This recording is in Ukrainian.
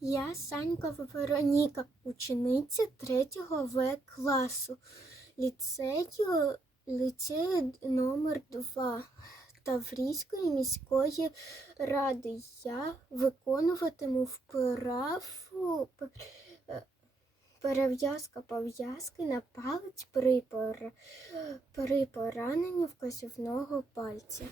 Я Санька Вероніка, учениця 3 В класу ліцею, ліцею номер 2 Таврійської міської ради. Я виконуватиму вправу е, перев'язка пов'язки на палець при пораненні вказівного пальця.